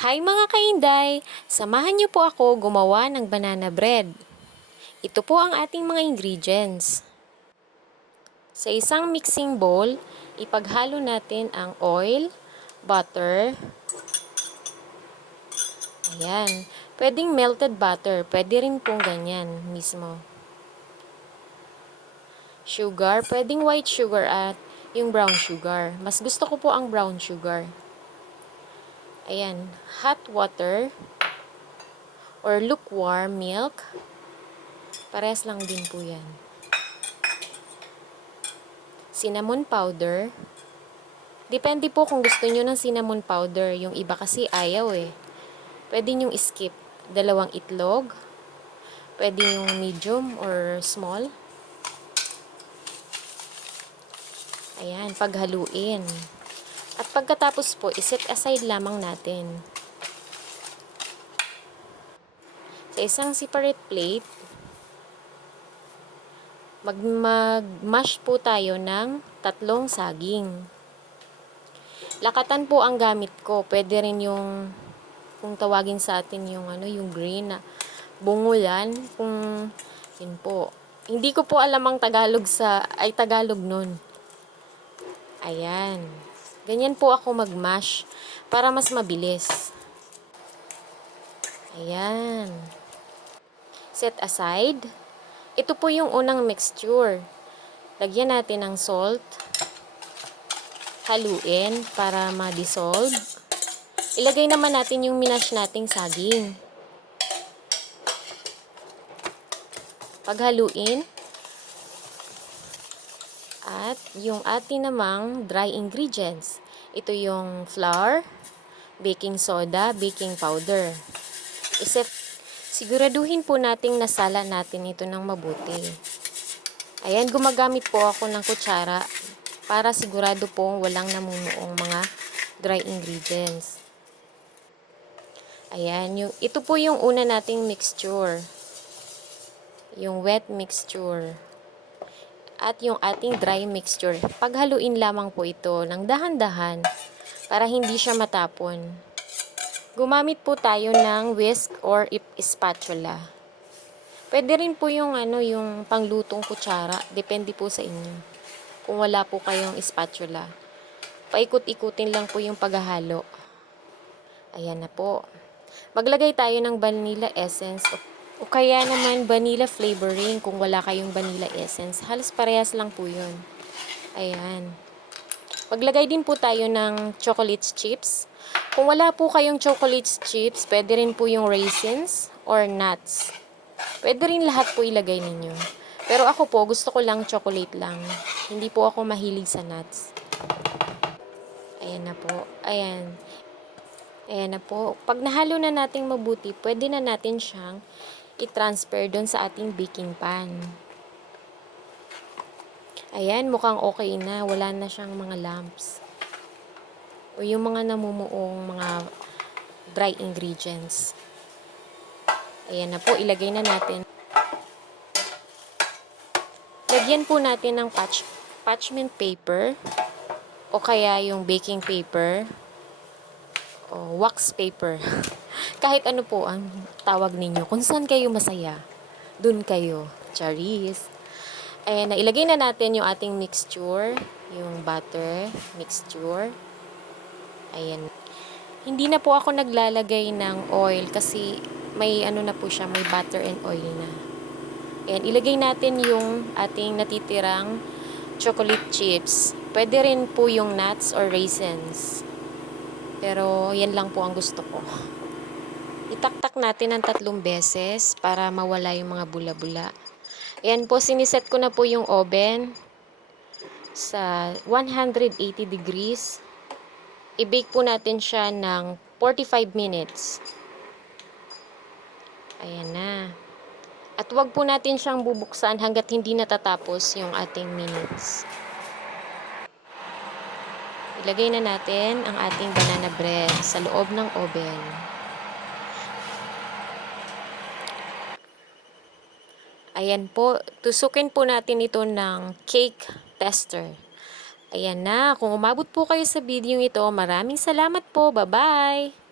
Hi mga kainday! Samahan niyo po ako gumawa ng banana bread. Ito po ang ating mga ingredients. Sa isang mixing bowl, ipaghalo natin ang oil, butter, ayan, pwedeng melted butter, pwede rin pong ganyan mismo. Sugar, pwedeng white sugar at yung brown sugar. Mas gusto ko po ang brown sugar. Ayan, hot water or lukewarm milk. Parehas lang din po yan. Cinnamon powder. Depende po kung gusto nyo ng cinnamon powder. Yung iba kasi ayaw eh. Pwede nyo skip. Dalawang itlog. Pwede yung medium or small. Ayan, paghaluin. At pagkatapos po, iset aside lamang natin. Sa isang separate plate, mag mag-mash po tayo ng tatlong saging. Lakatan po ang gamit ko. Pwede rin yung kung tawagin sa atin yung ano, yung green na bungulan, kung yun po. Hindi ko po alam ang Tagalog sa ay Tagalog nun. Ayan. Ganyan po ako mag-mash para mas mabilis. Ayan. Set aside. Ito po yung unang mixture. Lagyan natin ng salt. Haluin para ma-dissolve. Ilagay naman natin yung minash nating saging. Paghaluin. At yung ating namang dry ingredients. Ito yung flour, baking soda, baking powder. Isip, siguraduhin po nating nasala natin ito ng mabuti. Ayan, gumagamit po ako ng kutsara para sigurado pong walang namumuong mga dry ingredients. Ayan, yung, ito po yung una nating mixture. Yung wet mixture at yung ating dry mixture. Paghaluin lamang po ito ng dahan-dahan para hindi siya matapon. Gumamit po tayo ng whisk or spatula. Pwede rin po yung ano yung panglutong kutsara, depende po sa inyo. Kung wala po kayong spatula. Paikot-ikutin lang po yung paghahalo. Ayan na po. Maglagay tayo ng vanilla essence o kaya naman vanilla flavoring kung wala kayong vanilla essence. Halos parehas lang po yun. Ayan. Maglagay din po tayo ng chocolate chips. Kung wala po kayong chocolate chips, pwede rin po yung raisins or nuts. Pwede rin lahat po ilagay ninyo. Pero ako po, gusto ko lang chocolate lang. Hindi po ako mahilig sa nuts. Ayan na po. Ayan. Ayan na po. Pag nahalo na nating mabuti, pwede na natin siyang i-transfer doon sa ating baking pan. Ayan, mukhang okay na. Wala na siyang mga lumps. O yung mga namumuong mga dry ingredients. Ayan na po, ilagay na natin. Lagyan po natin ng patch, parchment paper o kaya yung baking paper o wax paper. Kahit ano po ang tawag ninyo. Kung saan kayo masaya, dun kayo. Charis. Ayan, nailagay na natin yung ating mixture, yung butter mixture. Ayan. Hindi na po ako naglalagay ng oil kasi may ano na po siya, may butter and oil na. Ayan, ilagay natin yung ating natitirang chocolate chips. Pwede rin po yung nuts or raisins. Pero yan lang po ang gusto ko. Itaktak natin ng tatlong beses para mawala yung mga bula-bula. Ayan po, siniset ko na po yung oven sa 180 degrees. I-bake po natin siya ng 45 minutes. Ayan na. At wag po natin siyang bubuksan hanggat hindi natatapos yung ating minutes. Ilagay na natin ang ating banana bread sa loob ng oven. Ayan po, tusukin po natin ito ng cake tester. Ayan na, kung umabot po kayo sa video ito, maraming salamat po. Bye-bye!